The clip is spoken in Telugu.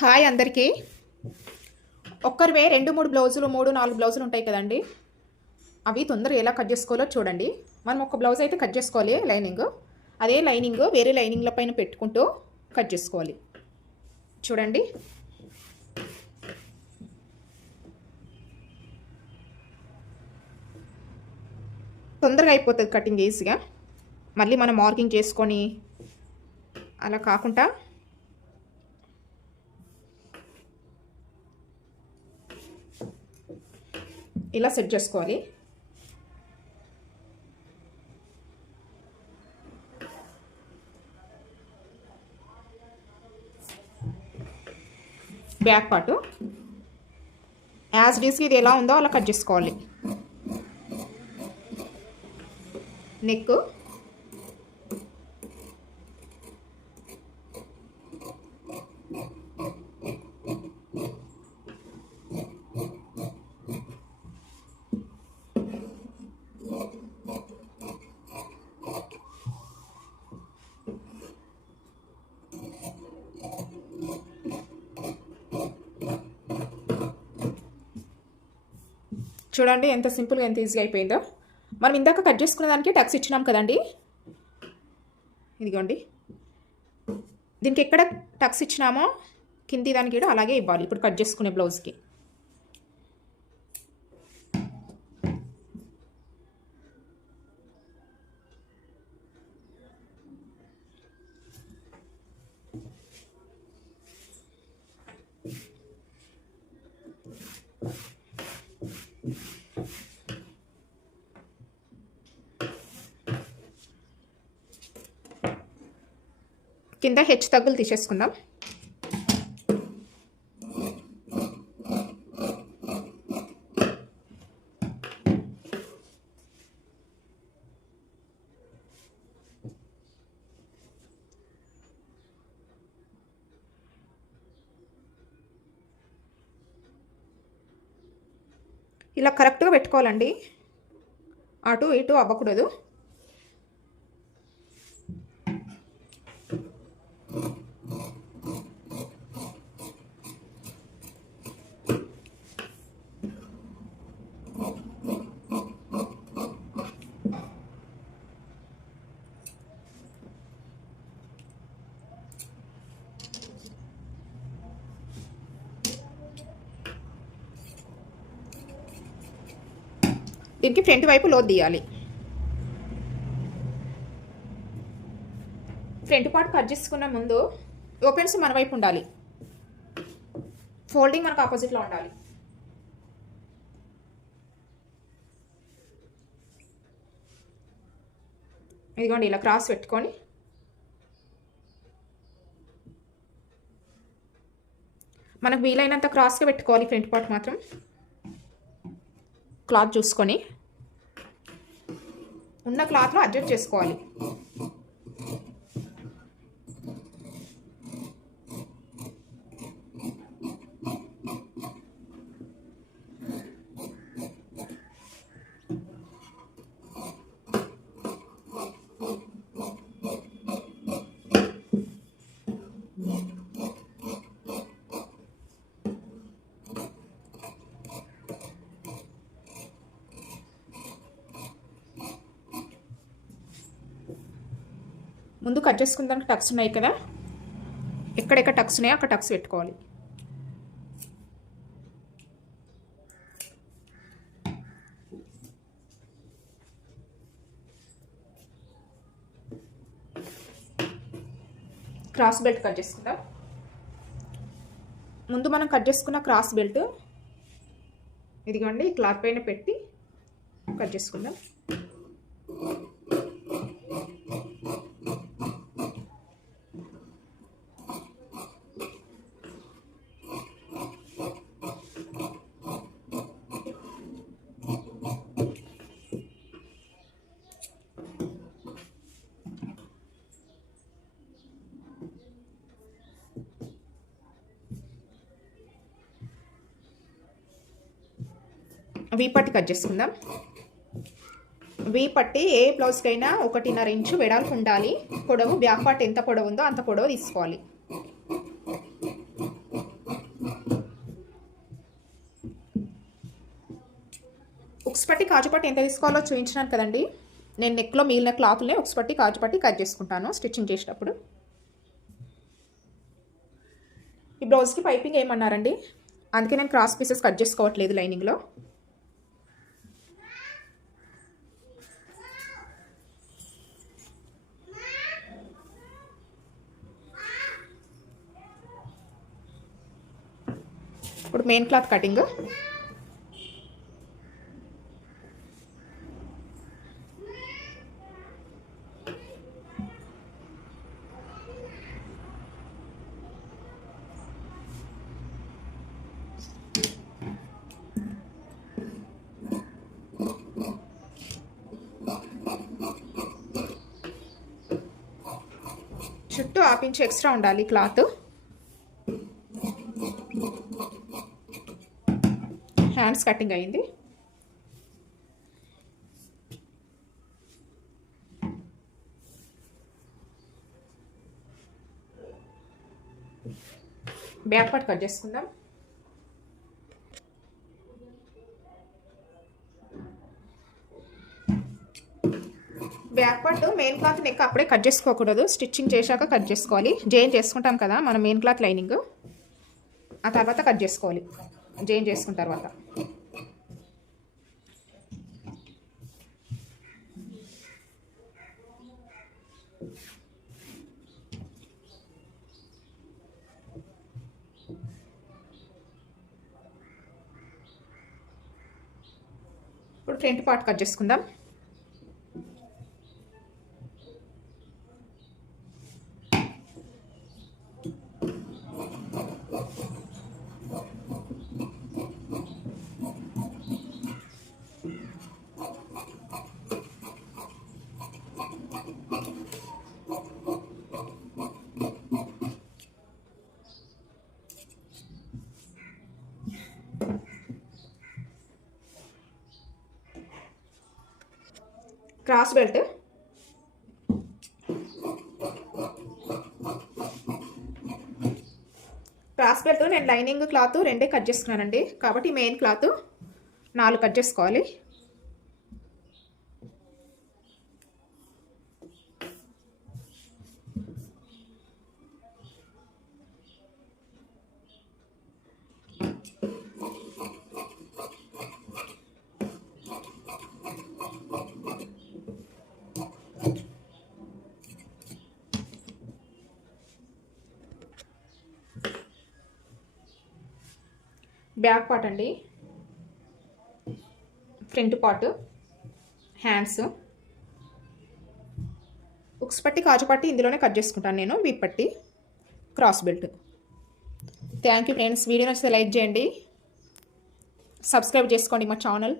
హాయ్ అందరికీ. ఒక్కరివే రెండు మూడు బ్లౌజులు మూడు నాలుగు బ్లౌజులు ఉంటాయి కదండి. అవి తొందరగా ఎలా కట్ చేసుకోవాలో చూడండి. మనం ఒక బ్లౌజ్ అయితే కట్ చేసుకోవాలి లైనింగ్. అదే లైనింగ్ వేరే లైనింగ్ల పైన పెట్టుకుంటూ కట్ చేసుకోవాలి. చూడండి. తొందరగా అయిపోతుంది కటింగ్ ఈజీగా. మళ్ళీ మనం మార్కింగ్ చేసుకొని అలా కాకుండా ఇలా సెట్ చేసుకోవాలి. Back part. యాజ్ డీస్కి ఇది ఎలా ఉందో అలా కట్ చేసుకోవాలి. నెక్ చూడండి ఎంత సింపుల్గా ఎంత ఈజీగా అయిపోయిందో. మనం ఇందాక కట్ చేసుకున్న దానికి టక్స్ ఇచ్చినాం కదండి. ఇదిగోండి. దీనికి ఎక్కడ టక్స్ ఇచ్చినామో కింది దానికి కూడా అలాగే ఇవ్వాలి. ఇప్పుడు కట్ చేసుకునే బ్లౌజ్కి కింద హెచ్ తగ్గులు తీసేసుకుందాం. ఇలా కరెక్ట్గా పెట్టుకోవాలండి. అటు ఇటు అవ్వకూడదు. దీనికి ఫ్రంట్ వైపు లోతు తీయాలి. ఫ్రంట్ పార్ట్ కట్ చేసుకున్న ముందు ఓపెన్స్ మన వైపు ఉండాలి. ఫోల్డింగ్ మనకు ఆపోజిట్లో ఉండాలి. ఇదిగోండి ఇలా క్రాస్ పెట్టుకొని మనకు వీలైనంత క్రాస్గా పెట్టుకోవాలి ఫ్రంట్ పార్ట్ మాత్రం. క్లాత్ చూసుకొని ఉన్న క్లాత్లో అడ్జస్ట్ చేసుకోవాలి. ముందు కట్ చేసుకున్న దానికి టక్స్ ఉన్నాయి కదా? ఎక్కడెక్కడ టక్స్ ఉన్నాయో అక్కడ టక్స్ పెట్టుకోవాలి. క్రాస్ బెల్ట్ కట్ చేసుకుందాం. ముందు మనం కట్ చేసుకున్న క్రాస్ బెల్ట్ ఇదిగోండి క్లాత్ పైన పెట్టి కట్ చేసుకుందాం. వీపట్టి కట్ చేసుకుందాం. వీపట్టి ఏ బ్లౌజ్కైనా ఒకటిన్నర ఇంచు వెడల్పు ఉండాలి. పొడవు బ్యాక్ పార్ట్ ఎంత పొడవు ఉందో అంత పొడవు తీసుకోవాలి. ఉక్స్పట్టి కాజుపట్టి ఎంత తీసుకోవాలో చూపించినాను కదండి. నేను నెక్లో మిగిలిన క్లాత్లనే ఉక్స్పట్టి కాజుపట్టి కట్ చేసుకుంటాను స్టిచ్చింగ్ చేసేటప్పుడు. ఈ బ్లౌజ్కి పైపింగ్ ఏమన్నారండి? అందుకే నేను క్రాస్ పీసెస్ కట్ చేసుకోవట్లేదు లైనింగ్లో. ఇప్పుడు మెయిన్ క్లాత్ కటింగ్ చుట్టూ ఆపించి ఎక్స్ట్రా ఉండాలి క్లాత్ హ్యాండ్స్ కటింగ్ అయింది. బ్యాక్ పార్ట్ కట్ చేసుకుందాం. Back part main cloth neck అప్పుడే కట్ చేసుకోకూడదు. స్టిచ్చింగ్ చేశాక కట్ చేసుకోవాలి. జైన్ చేసుకుంటాం కదా మనం మెయిన్ క్లాత్ లైనింగ్. ఆ తర్వాత కట్ చేసుకోవాలి. జైన్ చేసుకున్న తర్వాత. ఇప్పుడు ఫ్రంట్ పార్ట్ కట్ చేసుకుందాం. Cross belt. క్రాస్ బెల్ట్ నేను లైనింగ్ క్లాత్ రెండే కట్ చేసుకున్నానండి. కాబట్టి మెయిన్ క్లాత్ నాలుగు కట్ చేసుకోవాలి. బ్యాక్ పార్ట్ అండి. Front part hands. ఉక్స్ పట్టి కాజు పట్టి ఇందులోనే కట్ చేసుకుంటాను నేను వీప్ పట్టి cross belt. Thank you friends video నచ్చితే లైక్ చేయండి. సబ్స్క్రైబ్ చేసుకోండి మా ఛానల్.